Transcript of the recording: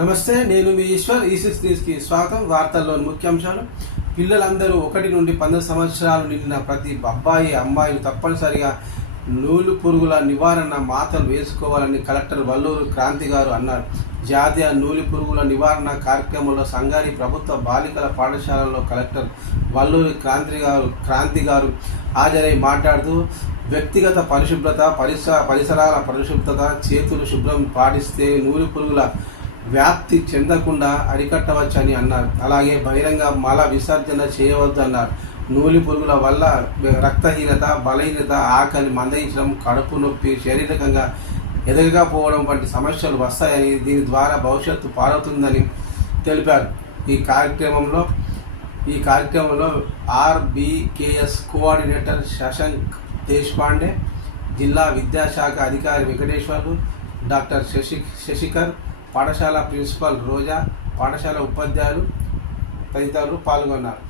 నమస్తే, నేను మీ ఈశ్వర్. ఈ6 న్యూస్కి స్వాగతం. వార్తల్లోని ముఖ్యాంశాలు. పిల్లలందరూ 1 నుండి 12 సంవత్సరాలు నిండిన ప్రతి అబ్బాయి అమ్మాయిలు తప్పనిసరిగా నూలు పురుగుల నివారణ మాతలు వేసుకోవాలని కలెక్టర్ వల్లూరు క్రాంతి గారు అన్నారు. జాతీయ నూలు పురుగుల నివారణ కార్యక్రమంలో సంగారెడ్డి ప్రభుత్వ బాలికల పాఠశాలలో కలెక్టర్ వల్లూరు క్రాంతి గారు హాజరై మాట్లాడుతూ వ్యక్తిగత పరిశుభ్రత, పరిసరాల పరిశుభ్రత, చేతులు శుభ్రం పాటిస్తే నూలు పురుగుల వ్యాప్తి చెందకుండా అరికట్టవచ్చని అన్నారు. అలాగే బహిరంగ మల విసర్జన చేయవద్దు అన్నారు. నూలి పురుగుల వల్ల రక్తహీనత, బలహీనత, ఆకలి మందగించడం, కడుపు నొప్పి, శారీరకంగా ఎదగకపోవడం వంటి సమస్యలు వస్తాయని, దీని ద్వారా భవిష్యత్తు పాడవుతుందని తెలిపారు. ఈ కార్యక్రమంలో ఆర్బీకేఎస్ కోఆర్డినేటర్ శశాంక్ దేశపాండే, జిల్లా విద్యాశాఖ అధికారి వెంకటేశ్వర్లు, డాక్టర్ శశికర్, పాఠశాల ప్రిన్సిపల్ రోజా, పాఠశాల ఉపాధ్యాయులు తదితరులు పాల్గొన్నారు.